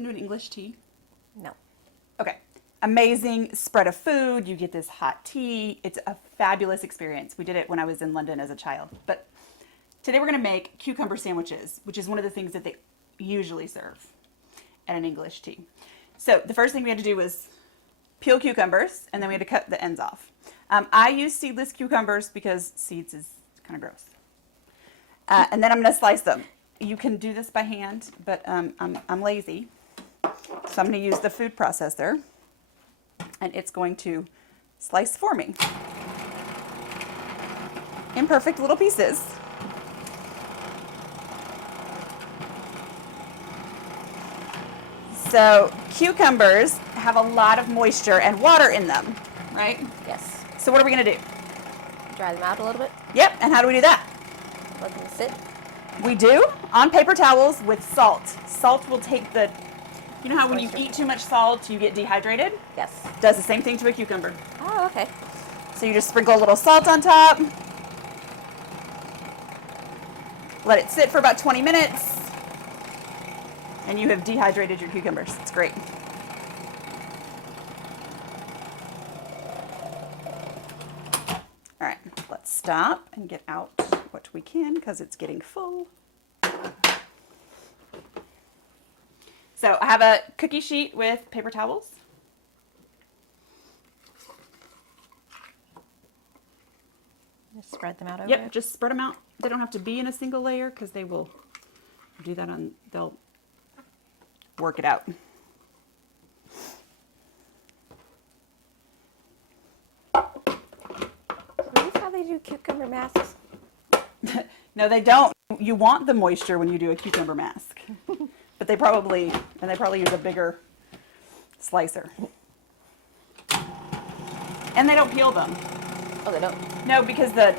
been to an English tea? No. Okay. Amazing spread of food. You get this hot tea. It's a fabulous experience. We did it when I was in London as a child. But today we're going to make cucumber sandwiches, which is one of the things that they usually serve at an English tea. So the first thing we had to do was peel cucumbers, and then we had to cut the ends off. I use seedless cucumbers because seeds is kind of gross. And then I'm going to slice them. You can do this by hand, but I'm lazy. So I'm going to use the food processor, and it's going to slice for me in perfect little pieces. So cucumbers have a lot of moisture and water in them, right? Yes. So what are we going to do? Dry them out a little bit. Yep, and how do we do that? Let them sit. We do on paper towels with salt. Salt will take the, you know how when you eat too much salt, you get dehydrated? Yes. Does the same thing to a cucumber. Oh, okay. So you just sprinkle a little salt on top. Let it sit for about 20 minutes. And you have dehydrated your cucumbers. It's great. All right, let's stop and get out what we can because it's getting full. So I have a cookie sheet with paper towels. Just spread them out over Yep, it. just spread them out. They don't have to be in a single layer because they will do that on, they'll work it out. Is this how they do cucumber masks? No, they don't. You want the moisture when you do a cucumber mask. But they probably use a bigger slicer. And they don't peel them. Oh, they don't? No, because the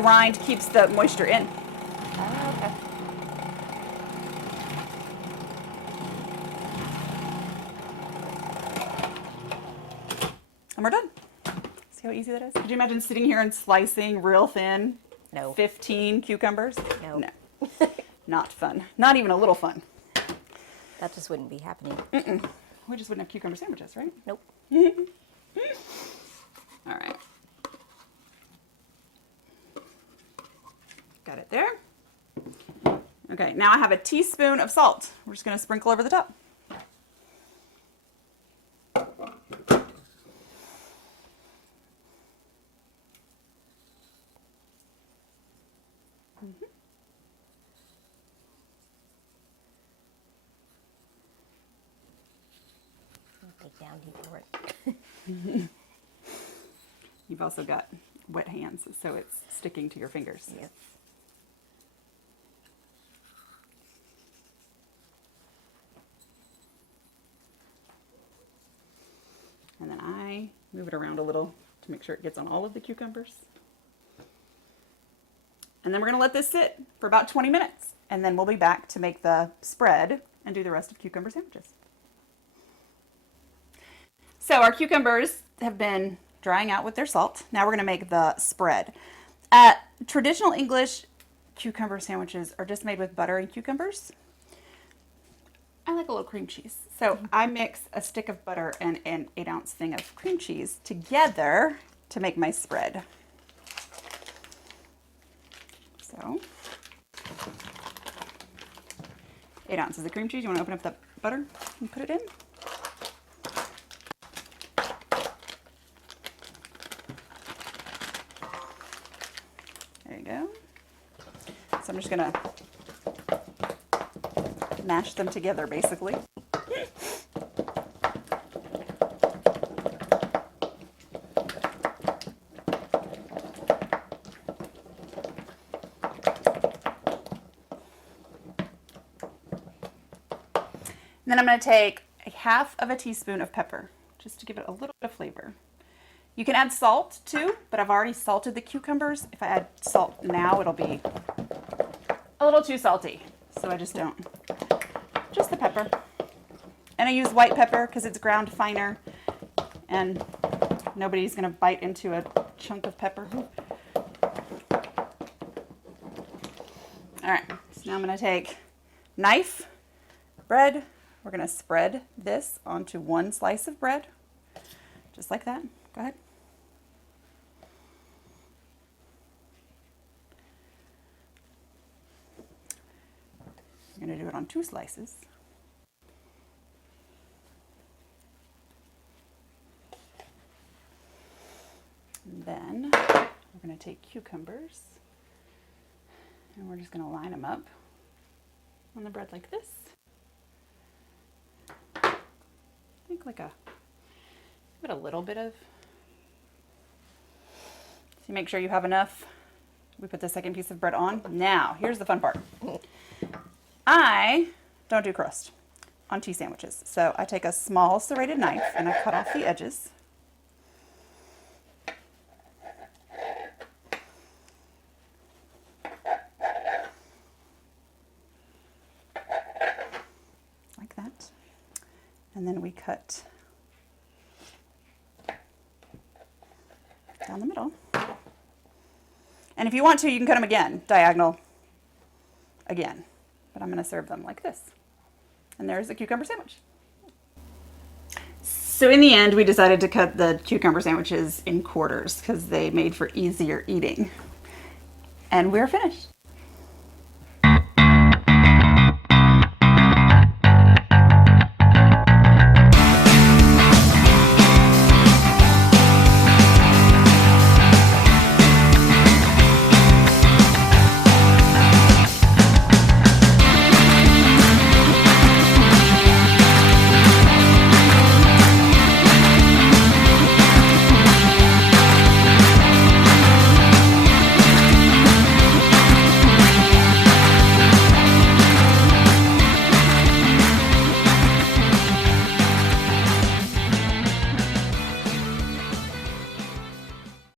rind keeps the moisture in. Oh, okay. And we're done. See how easy that is? Could you imagine sitting here and slicing real thin? No. 15 cucumbers? No. No. Not fun. Not even a little fun. That just wouldn't be happening. We just wouldn't have cucumber sandwiches, right? Nope. All right. Got it there. Okay, now I have a teaspoon of salt. We're just going to sprinkle over the top. Take down heat for it. You've also got wet hands, so it's sticking to your fingers. Yes. And then I move it around a little to make sure it gets on all of the cucumbers. And then we're going to let this sit for about 20 minutes. And then we'll be back to make the spread and do the rest of cucumber sandwiches. So our cucumbers have been drying out with their salt. Now we're going to make the spread. Traditional English cucumber sandwiches are just made with butter and cucumbers. I like a little cream cheese. So I mix a stick of butter and an 8-ounce thing of cream cheese together to make my spread. So 8 ounces of cream cheese. You want to open up the butter and put it in? There you go. So I'm just going to mash them together, basically. Then I'm going to take a half of a teaspoon of pepper, just to give it a little bit of flavor. You can add salt too, but I've already salted the cucumbers. If I add salt now, it'll be a little too salty, so I just don't. Just the pepper. And I use white pepper because it's ground finer, and nobody's going to bite into a chunk of pepper. All right, so now I'm going to take knife, bread. We're going to spread this onto one slice of bread, just like that. Go ahead. I'm going to do it on 2 slices. And then we're going to take cucumbers and we're just going to line them up on the bread like this. I think like a little bit of, so you make sure you have enough. We put the second piece of bread on. Now, here's the fun part. I don't do crust on tea sandwiches. So I take a small serrated knife and I cut off the edges. Like that. And then we cut down the middle. And if you want to, you can cut them again, diagonal again. But I'm going to serve them like this. And there's a cucumber sandwich. So in the end, we decided to cut the cucumber sandwiches in quarters because they made for easier eating. And we're finished.